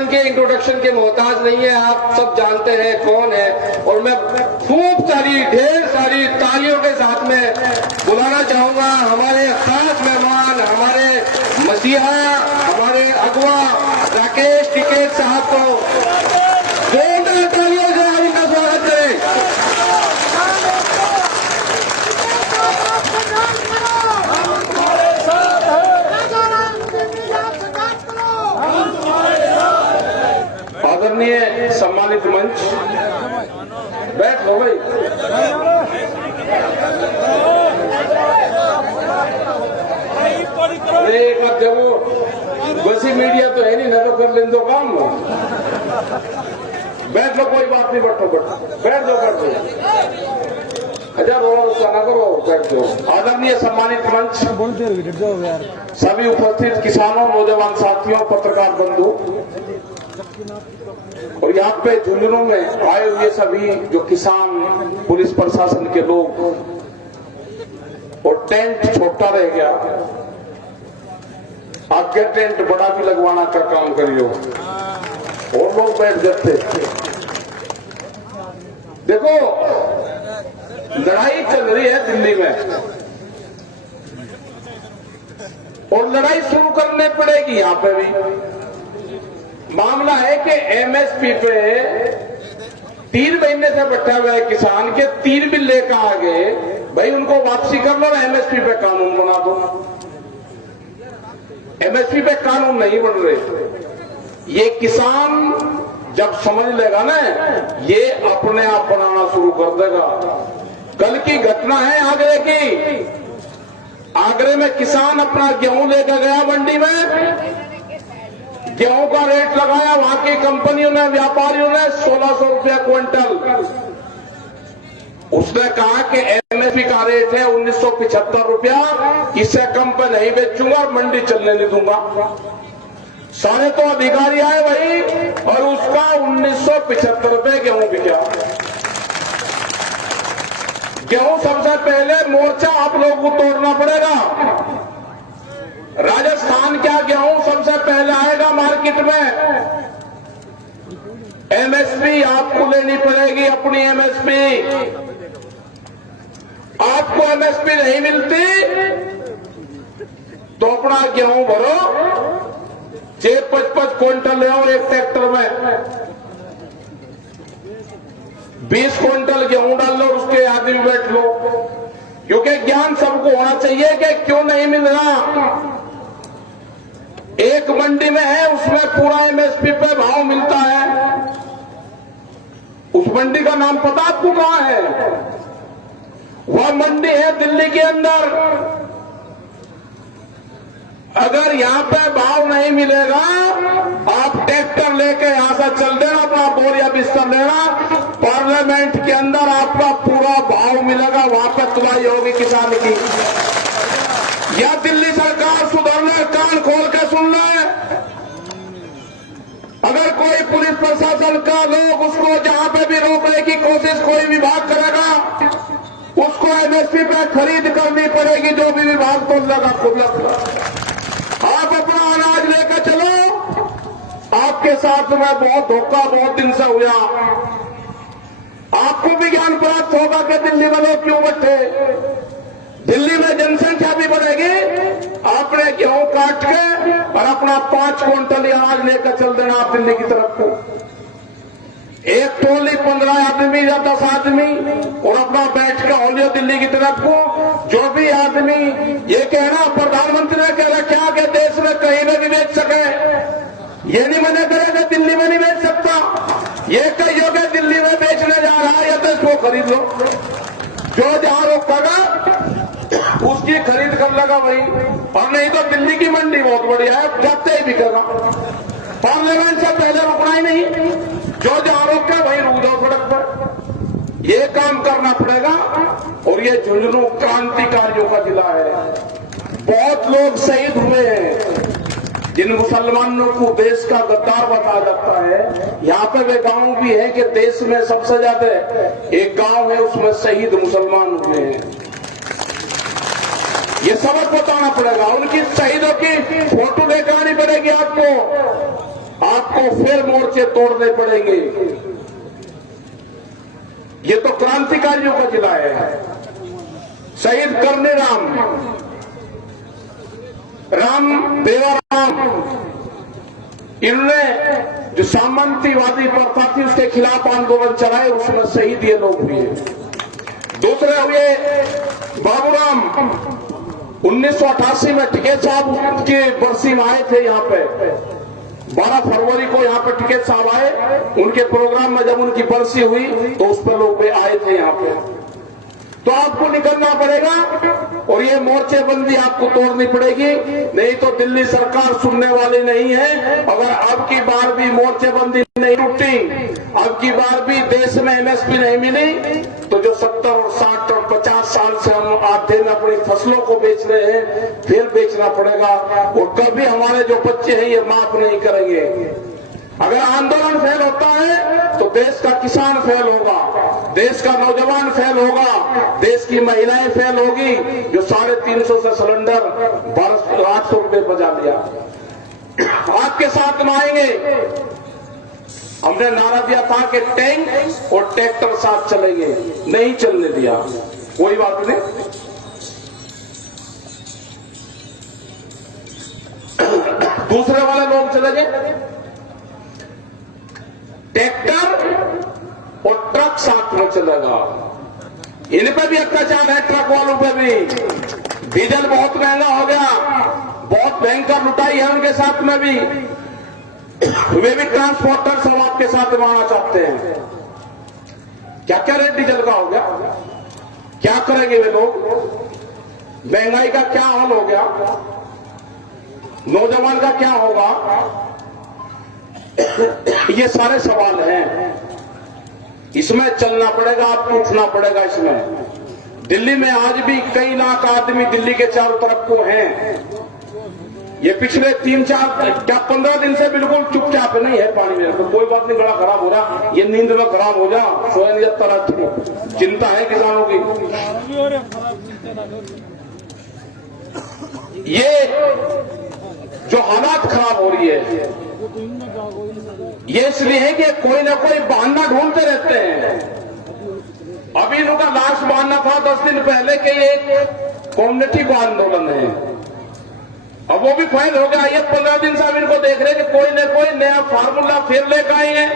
Introduction के मोहताज नहीं है, आप सब जानते हैं कौन है। और मैं खूब सारी ढेर सारी तालियों के साथ में बुलाना चाहूंगा हमारे खास मेहमान, हमारे मसीहा, हमारे अगवा राकेश टिकैत साहब को जोरदार तालियों से आप इनका स्वागत करें। आदरणीय सम्मानित मंच, बैठ लो भाई। एक बात देखो, बसी मीडिया तो है नहीं, ना तो कर लें दो काम। बैठ लो, कोई बात नहीं, बैठो बैठ दो। अच्छा रो ना करो, बैठ दो। आदरणीय सम्मानित मंच, सभी उपस्थित किसानों, नौजवान साथियों, पत्रकार बंधु और यहाँ पे झुंझुनू में आए हुए सभी जो किसान, पुलिस प्रशासन के लोग, और टेंट छोटा रह गया, आगे टेंट बड़ा भी लगवाना का काम करियो और लोग बैठ जाते। देखो, लड़ाई चल रही है दिल्ली में और लड़ाई शुरू करने पड़ेगी। यहाँ पे भी मामला है कि एमएसपी पे 3 महीने से बैठा हुआ है किसान के, 3 बिल लेकर आ गए, भाई उनको वापसी कर लो, एमएसपी पे कानून बना दो। एमएसपी पे कानून नहीं बन रहे। ये किसान जब समझ लेगा ना, ये अपने आप बनाना शुरू कर देगा। कल की घटना है आगरे की। आगरे में किसान अपना गेहूं लेकर गया मंडी में, गेहूं का रेट लगाया, वहां की कंपनियों ने, व्यापारियों ने 1600 रुपया क्विंटल। उसने कहा कि एमएसपी का रेट है 1975 रुपया, इससे कम पे नहीं बेचूंगा, मंडी चलने नहीं दूंगा। सारे तो अधिकारी आए भाई, और उसका 1975 रुपये गेहूं बिका। गेहूं सबसे पहले मोर्चा आप लोगों को तोड़ना पड़ेगा। राजस्थान का गेहूं सबसे पहले आएगा मार्केट में। एमएसपी आपको लेनी पड़ेगी, अपनी एमएसपी। आपको एमएसपी नहीं मिलती तो अपना गेहूं भरो, 6-5 क्विंटल ले आओ एक ट्रैक्टर में, 20 क्विंटल गेहूं डाल लो, उसके आदमी बैठ लो। क्योंकि ज्ञान सबको होना चाहिए कि क्यों नहीं मिल रहा। एक मंडी में है, उसमें पूरा एमएसपी पे भाव मिलता है। उस मंडी का नाम पता आपको कहां है? वह मंडी है दिल्ली के अंदर। अगर यहां पे भाव नहीं मिलेगा, आप ट्रैक्टर लेके यहां से चल देना, अपना बोरिया बिस्तर लेना, पार्लियामेंट के अंदर आपका पूरा भाव मिलेगा, वहां पर तुलाई होगी किसान की। या दिल्ली सरकार सुधरने, कान खोल के सुन ले। अगर कोई पुलिस प्रशासन का लोग उसको जहां पे भी रोकने की कोशिश कोई विभाग करेगा, उसको एमएसपी पे खरीद करनी पड़ेगी, जो भी विभाग तो लगा खुद लगा। आप अपना अनाज लेकर चलो। आपके साथ में बहुत धोखा बहुत दिन से हुआ। आपको भी ज्ञान प्राप्त होगा कि दिल्ली में लोग क्यों बैठे। दिल्ली में जनसंख्या भी बढ़ेगी, आपने गेहूं काट के और अपना 5 क्विंटल अनाज लेकर चल देना आप दिल्ली की तरफ को। एक टोली 15 आदमी या 10 आदमी, और अपना बैठ के होलियो दिल्ली की तरफ को। जो भी आदमी ये कहना, प्रधानमंत्री ने कह रखा कि देश में कहीं में भी बेच सके, ये नहीं मना करेगा दिल्ली में नहीं बेच सकता। ये कहियो कि दिल्ली में बेचने जा रहा है, या तो इसको खरीद लो। जो जहां रोकेगा उसकी खरीद कर लगा भाई। और नहीं तो दिल्ली की मंडी बहुत बढ़िया है, जाते ही बिकेगा। पार्लियामेंट से पहले रुकना ही नहीं, जो जहां रोके वहीं रुक जाओ सड़क पर। ये काम करना पड़ेगा। और ये झुंझुनू क्रांतिकारियों का जिला है। बहुत लोग शहीद हुए हैं, जिन मुसलमानों को देश का गद्दार बताया जाता है। यहाँ पे वे गांव भी है कि देश में सबसे ज्यादा एक गांव है, उसमें शहीद मुसलमान हुए हैं। ये सबक बताना पड़ेगा। उनकी शहीदों की फोटो लेकर आनी पड़ेगी आपको। आपको फिर मोर्चे तोड़ने पड़ेंगे। ये तो क्रांतिकारियों का जिला है। शहीद करने राम देवाराम, इन्होंने जो सामंतीवादी प्रथा थी उसके खिलाफ आंदोलन चलाए, उसमें शहीद ये लोग हुए। दूसरे हुए बाबूराम, 1988 में टिकैत साहब की बरसी में आए थे। यहाँ पे 12 फरवरी को यहाँ पे टिकैत साहब आए, उनके प्रोग्राम में जब उनकी बरसी हुई तो उस पर लोग भी आए थे यहाँ पे। तो आपको निकलना पड़ेगा और ये मोर्चेबंदी आपको तोड़नी पड़ेगी, नहीं तो दिल्ली सरकार सुनने वाली नहीं है। अगर अब की बार भी मोर्चेबंदी नहीं टूटी, अब की बार भी देश में एमएसपी नहीं मिली, तो जो 70 और 60 और 50 साल से हम आधे में अपनी फसलों को बेच रहे हैं, फिर बेचना पड़ेगा। और कभी हमारे जो बच्चे हैं ये माफ नहीं करेंगे। अगर आंदोलन फेल होता है तो देश का किसान फेल होगा, देश का नौजवान फेल होगा, देश की महिलाएं फेल होगी, जो 350 से सिलेंडर 800 रुपए बजा लिया। आपके साथ में आएंगे। हमने नारा दिया था कि टैंक और ट्रैक्टर साथ चलेंगे, नहीं चलने दिया, कोई बात नहीं। दूसरे वाले लोग चले गए, ट्रैक्टर और ट्रक साथ में चलेगा। इन पे भी अत्याचार है, ट्रक वालों पे भी। डीजल बहुत महंगा हो गया, बहुत भयंकर लुटाई है उनके साथ में भी। वे भी ट्रांसपोर्टर सब आपके साथ आना चाहते हैं। क्या क्या रेट डीजल का हो गया, क्या करेंगे वे लोग? महंगाई का क्या हाल हो गया, नौजवान का क्या होगा? ये सारे सवाल हैं, इसमें चलना पड़ेगा, आपको उठना पड़ेगा। इसमें दिल्ली में आज भी कई लाख आदमी दिल्ली के चारों तरफ को हैं। ये पिछले 15 दिन से बिल्कुल चुपचाप नहीं है पानी में। तो कोई बात नहीं, बड़ा खराब हो रहा, ये नींद में खराब हो जा, सोए नहीं जाता रात। चिंता है किसानों की। ये जो हालात खराब हो रही है, ये इसलिए है कि कोई ना कोई बहाना ढूंढते रहते हैं। अभी इनका लास्ट बहाना था 10 दिन पहले के ये कम्युनिटी को आंदोलन है, अब वो भी फाइल हो गया। ये 15 दिन से हम इनको देख रहे हैं कि कोई न कोई नया फार्मूला फिर लेकर आएंगे।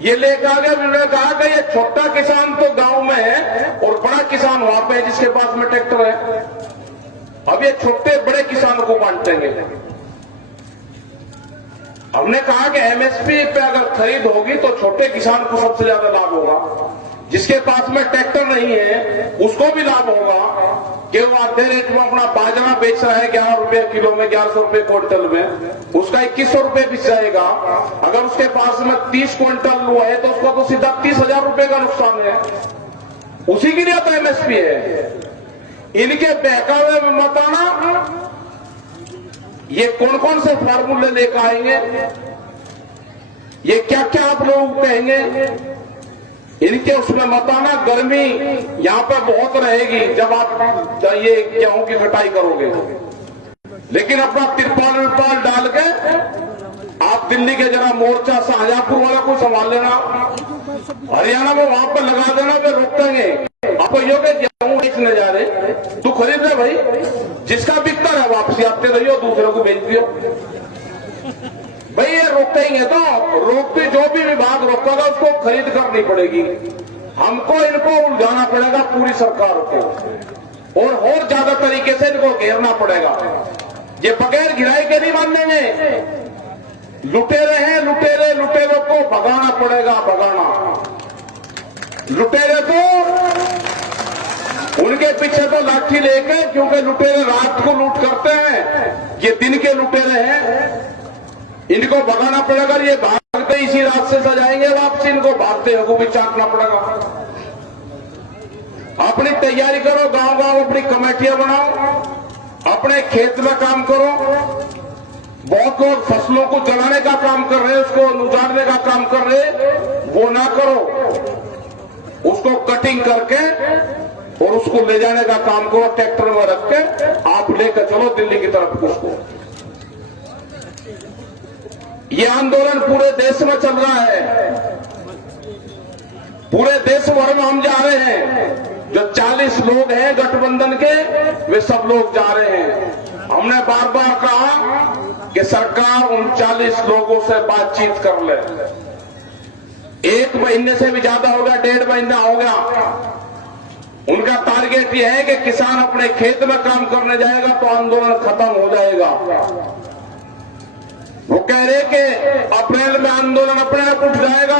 ये लेकर आ गया, उन्होंने कहा कि ये छोटा किसान तो गांव में है और बड़ा किसान वहां पे है जिसके पास में ट्रैक्टर है। अब ये छोटे बड़े किसानों को बांटेंगे। हमने कहा कि एमएसपी पे अगर खरीद होगी तो छोटे किसान को सबसे ज्यादा लाभ होगा, जिसके पास में ट्रैक्टर नहीं है उसको भी लाभ होगा कि वो आधे रेट में अपना बाजरा बेच रहा है 11 रुपए किलो में, 1100 रुपए क्विंटल में, उसका 2100 रुपए बिक जाएगा। अगर उसके पास में 30 क्विंटल हुआ है तो उसको तो सीधा 30,000 रुपए का नुकसान है। उसी के लिए तो एमएसपी है। इनके बहकावे में मत आना। ये कौन कौन से फार्मूले लेकर आएंगे, ये क्या क्या आप लोग कहेंगे, इनके उसमें मत आना। गर्मी यहां पर बहुत रहेगी जब आप ये गेहूं की कटाई करोगे, लेकिन अपना तिरपाल विरपाल डाल के आप दिल्ली के जरा मोर्चा शाहजहांपुर वाला को संभाल लेना, हरियाणा में वहां पर लगा देना, वे रोक देंगे। आपको यो के गेहूं बेचने जा रहे, तू खरीद ले भाई, जिसका बिकता है वापसी आते रहियो, दूसरों को बेच दियो भाई। ये रोकेंगे तो रोकते, जो भी विभाग रोकेगा उसको खरीद करनी पड़ेगी। हमको इनको उलझाना पड़ेगा पूरी सरकार को, और ज्यादा तरीके से इनको घेरना पड़ेगा। ये बगैर घिराई के नहीं मानेंगे। लुटेरे हैं, लुटेरों को भगाना पड़ेगा, भगाना। लुटेरे तो उनके पीछे तो लाठी लेके, क्योंकि लुटेरे रात को लूट करते हैं, ये दिन के लुटेरे हैं, इनको भगाना पड़ेगा। ये भागते इसी रास्ते से जाएंगे वापस, इनको भागते हुए भी चाटना पड़ेगा। अपनी तैयारी करो, गांव अपनी कमेटियां बनाओ, अपने खेत में काम करो। बहुत लोग फसलों को जलाने का काम कर रहे हैं, उसको उजाड़ने का काम कर रहे हैं, वो ना करो। उसको कटिंग करके और उसको ले जाने का काम करो, ट्रैक्टर में रख के आप लेकर चलो दिल्ली की तरफ उसको। ये आंदोलन पूरे देश में चल रहा है, पूरे देश भर में हम जा रहे हैं। जो 40 लोग हैं गठबंधन के, वे सब लोग जा रहे हैं। हमने बार बार कहा कि सरकार उन 40 लोगों से बातचीत कर ले। 1 महीने से भी ज्यादा हो गया, 1.5 महीना हो गया। उनका टारगेट यह है कि किसान अपने खेत में काम करने जाएगा तो आंदोलन खत्म हो जाएगा। वो कह रहे कि अप्रैल में आंदोलन अपने आप उठ जाएगा।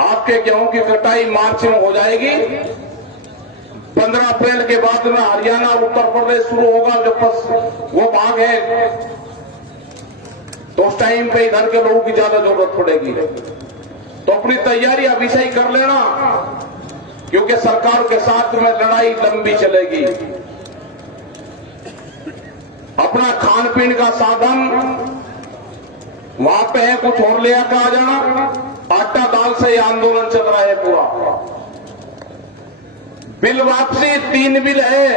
आपके गेहूं की कटाई मार्च में हो जाएगी। 15 अप्रैल के बाद में हरियाणा और उत्तर प्रदेश शुरू होगा, जो वो भाग है, तो उस टाइम पे इधर के लोगों की ज्यादा जरूरत पड़ेगी। तो अपनी तैयारी अभी से ही कर लेना, क्योंकि सरकार के साथ में लड़ाई लंबी चलेगी। अपना खान पीन का साधन वहां पे है, कुछ और ले आकर आ जाना। आटा दाल से ये आंदोलन चल रहा है पूरा। बिल वापसी 3 बिल है,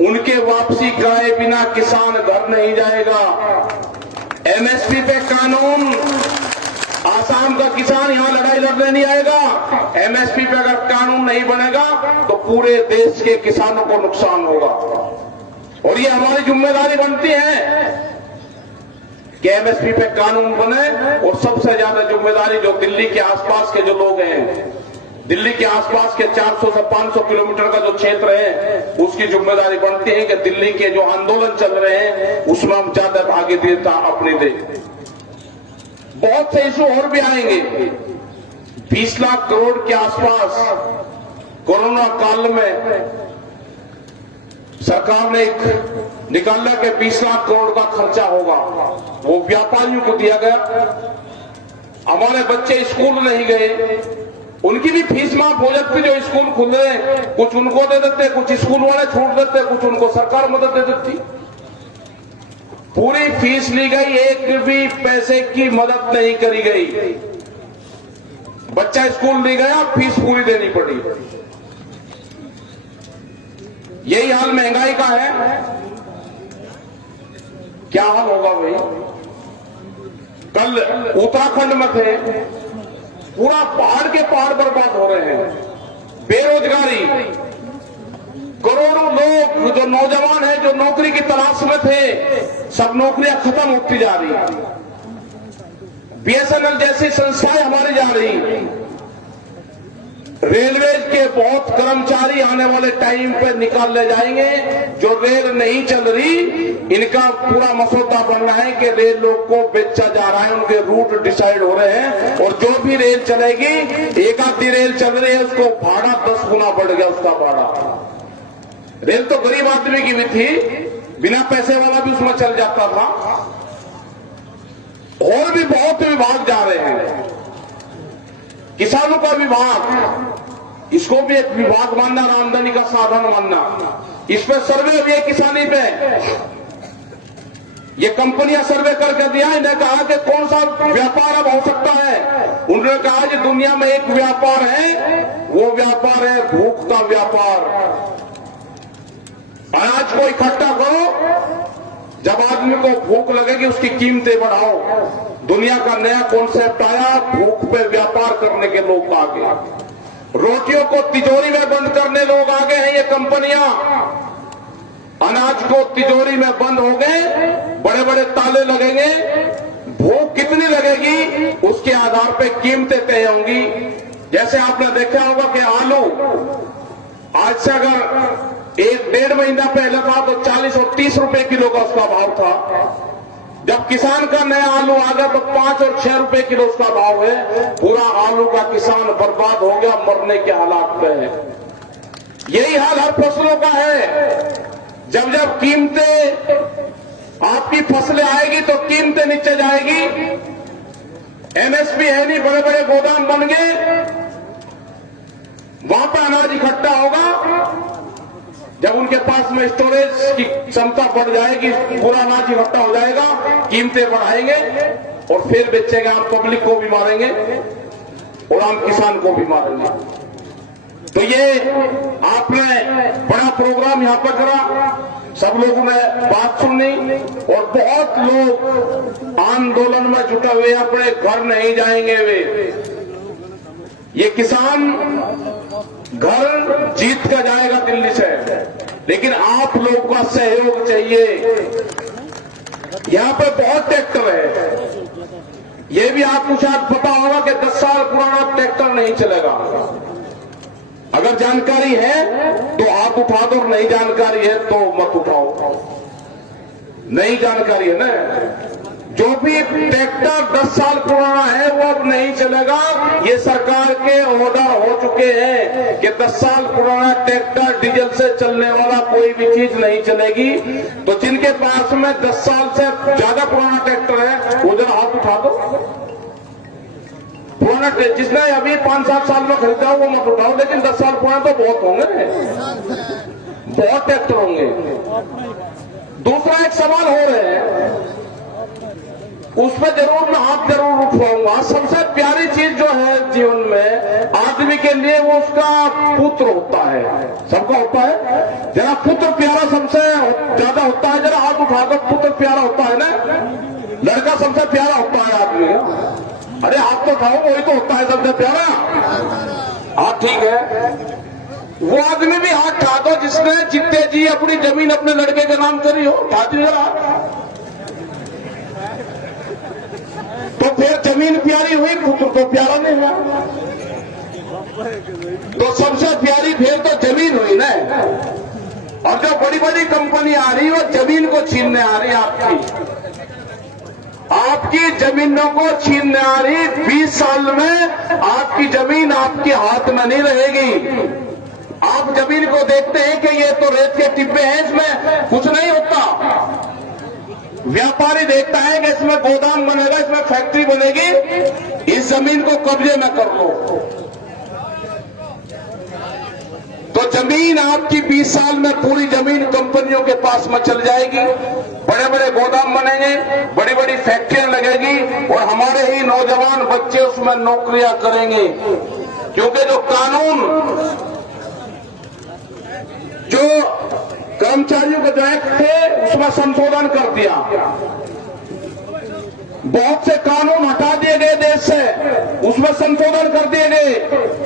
उनके वापसी कराए बिना किसान घर नहीं जाएगा। एमएसपी पे कानून, आसाम का किसान यहां लड़ाई लड़ने नहीं आएगा। एमएसपी पे अगर कानून नहीं बनेगा तो पूरे देश के किसानों को नुकसान होगा। और ये हमारी जिम्मेदारी बनती है कि एमएसपी पे कानून बने। और सबसे ज्यादा जिम्मेदारी जो दिल्ली के आसपास के जो लोग हैं, दिल्ली के आसपास के 400 से 500 किलोमीटर का जो क्षेत्र है, उसकी जिम्मेदारी बनती है कि दिल्ली के जो आंदोलन चल रहे हैं उसमें हम ज्यादा भागीदारिता अपनी दें। बहुत से इशू और भी आएंगे। 20 लाख करोड़ के आसपास कोरोना काल में सरकार ने एक निकाला कि 20 लाख करोड़ का खर्चा होगा, वो व्यापारियों को दिया गया। हमारे बच्चे स्कूल नहीं गए, उनकी भी फीस माफ हो जाती। जो स्कूल खुल रहे, कुछ उनको दे देते, कुछ स्कूल वाले छूट देते, कुछ उनको सरकार मदद दे देती। पूरी फीस ली गई, एक भी पैसे की मदद नहीं करी गई। बच्चा स्कूल नहीं गया, फीस पूरी देनी पड़ी। यही हाल महंगाई का है। क्या हाल होगा भाई? कल उत्तराखंड में थे, पूरा पहाड़ के पहाड़ बर्बाद हो रहे हैं। बेरोजगारी, करोड़ों लोग जो नौजवान हैं, जो नौकरी की तलाश में थे, सब नौकरियां खत्म होती जा रही। बीएसएनएल जैसी संस्थाएं हमारी जा रही। रेलवे के बहुत कर्मचारी आने वाले टाइम पे निकाल ले जाएंगे। जो रेल नहीं चल रही, इनका पूरा मसौदा बनना है कि रेल लोग को बेचा जा रहा है, उनके रूट डिसाइड हो रहे हैं। और जो भी रेल चलेगी, एक आधी रेल चल रही है, उसको भाड़ा 10 गुना बढ़ गया उसका भाड़ा। रेल तो गरीब आदमी की भी थी, बिना पैसे वाला भी उसमें चल जाता था। और भी बहुत विभाग जा रहे हैं। किसानों का विभाग, इसको भी एक विभाग मानना, आमदनी का साधन मानना। इस पे सर्वे हुई है किसानी पे। ये कंपनियां सर्वे करके दिया, इन्हें कहा कि कौन सा व्यापार अब हो सकता है। उन्होंने कहा कि दुनिया में एक व्यापार है, वो व्यापार है भूख का व्यापार। अनाज को इकट्ठा करो, जब आदमी को भूख लगेगी उसकी कीमतें बढ़ाओ। दुनिया का नया कॉन्सेप्ट आया, भूख पे व्यापार करने के लोग आगे। रोटियों को तिजोरी में बंद करने लोग आगे हैं। ये कंपनियां अनाज को तिजोरी में बंद हो गए, बड़े बड़े ताले लगेंगे। भूख कितनी लगेगी उसके आधार पे कीमतें तय होंगी। जैसे आपने देखा होगा कि आलू आज से अगर 1-1.5 महीना पहले था तो 40 और 30 रुपए किलो का उसका भाव था। जब किसान का नया आलू आ गया तो 5 और 6 रुपए किलो उसका भाव है। पूरा आलू का किसान बर्बाद हो गया, मरने के हालात पे है। यही हाल हर फसलों का है। जब जब कीमतें, आपकी फसलें आएगी तो कीमतें नीचे जाएगी। एमएसपी है नहीं, बड़े बड़े गोदाम बन गए, वहां पर अनाज इकट्ठा होगा। जब उनके पास में स्टोरेज की क्षमता बढ़ जाएगी, पूरा अनाज इकट्ठा हो जाएगा, कीमतें बढ़ाएंगे और फिर बेचेंगे। हम पब्लिक को भी मारेंगे और हम किसान को भी मारेंगे। तो ये आपने बड़ा प्रोग्राम यहां पर करा, सब लोगों ने बात सुनी और बहुत लोग आंदोलन में जुटे हुए, अपने घर नहीं जाएंगे वे। ये किसान घर जीत कर जाएगा दिल्ली से, लेकिन आप लोगों का सहयोग चाहिए। यहां पर बहुत ट्रैक्टर है, ये भी आपको शायद पता होगा कि 10 साल पुराना ट्रैक्टर नहीं चलेगा। अगर जानकारी है तो हाथ उठा दो, नहीं जानकारी है तो मत उठाओ। नहीं जानकारी है ना, जो भी ट्रैक्टर 10 साल पुराना है वो अब नहीं चलेगा। ये सरकार के ऑर्डर हो चुके हैं कि 10 साल पुराना ट्रैक्टर, डीजल से चलने वाला कोई भी चीज नहीं चलेगी। तो जिनके पास में 10 साल से ज्यादा पुराना ट्रैक्टर है वो जरा हाथ उठा दो। पुराना जिसने अभी 5-7 साल में खरीदा वो मत उठाओ, लेकिन 10 साल पुराना तो बहुत होंगे, बहुत ट्रैक्टर होंगे। दूसरा एक सवाल हो रहे हैं, उसमें जरूर मैं हाथ जरूर उठवाऊंगा। सबसे प्यारी चीज जो है जीवन में आदमी के लिए वो उसका पुत्र होता है। सबका होता है, जरा पुत्र प्यारा सबसे ज्यादा होता है। जरा हाथ उठा दो, पुत्र प्यारा होता है ना, लड़का सबसे प्यारा होता है आदमी। अरे हाथ तो उठाओ, वही तो होता है सबसे प्यारा। हाँ ठीक है, वो आदमी भी हाथ उठा दो जिसने जितने जी अपनी जमीन अपने लड़के के नाम करी हो। उठा दीजिए जरा। तो फिर जमीन प्यारी हुई, पुत्र तो प्यारा नहीं हुआ। तो सबसे प्यारी फिर तो जमीन हुई ना। और जो बड़ी बड़ी कंपनी आ रही है वो जमीन को छीनने आ रही है। आपकी जमीनों को छीनने आ रही। 20 साल में आपकी जमीन आपके हाथ में नहीं रहेगी। आप जमीन को देखते हैं कि ये तो रेत के टिब्बे हैं, इसमें कुछ नहीं होता। व्यापारी देखता है कि इसमें गोदाम बनेगा, इसमें फैक्ट्री बनेगी, इस जमीन को कब्जे में कर लो। तो जमीन आपकी 20 साल में पूरी जमीन कंपनियों के पास में चल जाएगी, बड़े बड़े गोदाम बनेंगे, बड़ी बड़ी फैक्ट्रियां लगेगी और हमारे ही नौजवान बच्चे उसमें नौकरियां करेंगे। क्योंकि जो कानून, जो कर्मचारियों के जो एक्ट थे उसमें संशोधन कर दिया। बहुत से कानून हटा दिए गए देश से, उसमें संशोधन कर दिए गए।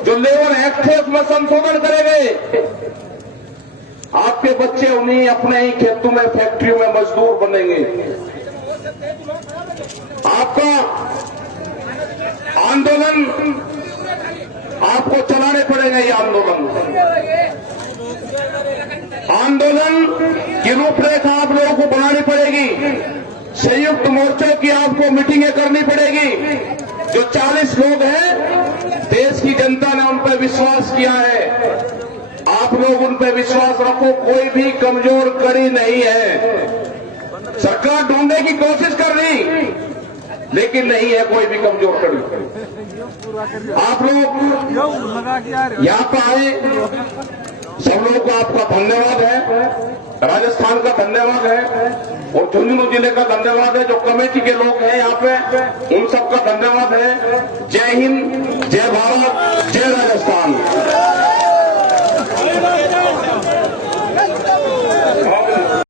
जो लेबर एक्ट थे उसमें संशोधन करे गए। आपके बच्चे उन्हीं अपने ही खेतों में, फैक्ट्रियों में मजदूर बनेंगे। आपका आंदोलन आपको चलाने पड़ेगा। ये आंदोलन की रूपरेखा आप लोगों को बनानी पड़ेगी। संयुक्त मोर्चों की आपको मीटिंगें करनी पड़ेगी। जो 40 लोग हैं, देश की जनता ने उन पर विश्वास किया है। आप लोग उन पर विश्वास रखो। कोई भी कमजोर कड़ी नहीं है। सरकार ढूंढने की कोशिश कर रही, लेकिन नहीं है कोई भी कमजोर कड़ी। आप लोग यहाँ पर आए, सब लोगों को आपका धन्यवाद है। राजस्थान का धन्यवाद है और झुंझुनू जिले का धन्यवाद है। जो कमेटी के लोग हैं यहाँ पे, उन सबका धन्यवाद है। जय हिंद, जय भारत, जय राजस्थान।